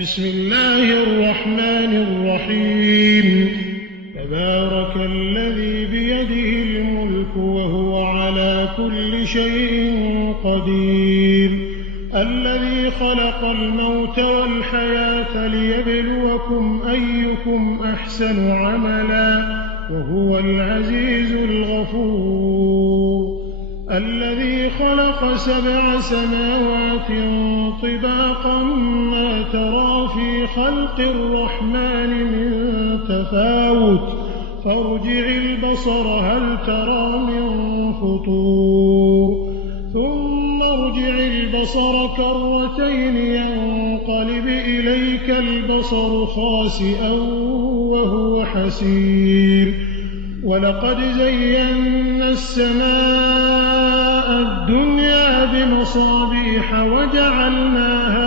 بسم الله الرحمن الرحيم. تبارك الذي بيده الملك وهو على كل شيء قدير، الذي خلق الموت والحياة ليبلوكم أيكم أحسن عملا وهو العزيز الغفور، الذي خلق 7 سماوات طباقا ما ترى في خلق الرحمن من تفاوت، فارجع البصر هل ترى من فطور، ثم ارجع البصر كرتين ينقلب إليك البصر خاسئا وهو حسير، ولقد زينا السماء الدنيا بمصابيح وجعلناها